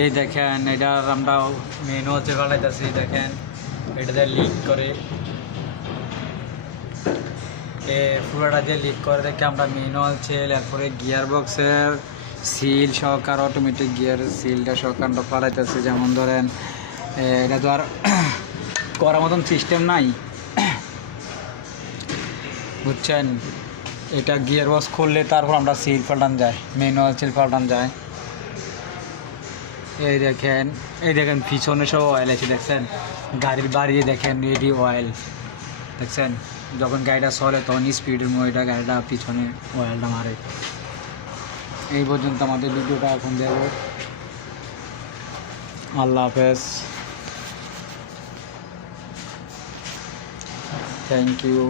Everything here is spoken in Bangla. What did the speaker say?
এই দেখেন এটার আমরা মেনু হচ্ছে পাল্টাইতেছি, দেখেন এটাতে লিক করে পুরোটা দিয়ে লিক করে দেখে আমরা মেনু হচ্ছে, এরপরে গিয়ার বক্সের সিল সহকার অটোমেটিক গিয়ার সিলটা সহকার আমরা পাল্টাইতেছি। যেমন ধরেন এটা তো আর করার মতন সিস্টেম নাই, বুঝছেন। এটা গিয়ার বক্স খুললে তারপর আমরা সিল পাল্টান যায়, ম্যানুয়াল সিল পাল্টান যায়। এই দেখেন পিছনে সব অয়েল আছে, দেখছেন গাড়ির বাড়িয়ে দেখেন এডি অয়েল, দেখছেন যখন গাড়িটা চলে তখন স্পিডের মধ্যে গাড়িটা পিছনে অয়েলটা মারে। এই পর্যন্ত আমাদের ভিডিওটা এখন দেব। আল্লাহ হাফেজ, থ্যাংক ইউ।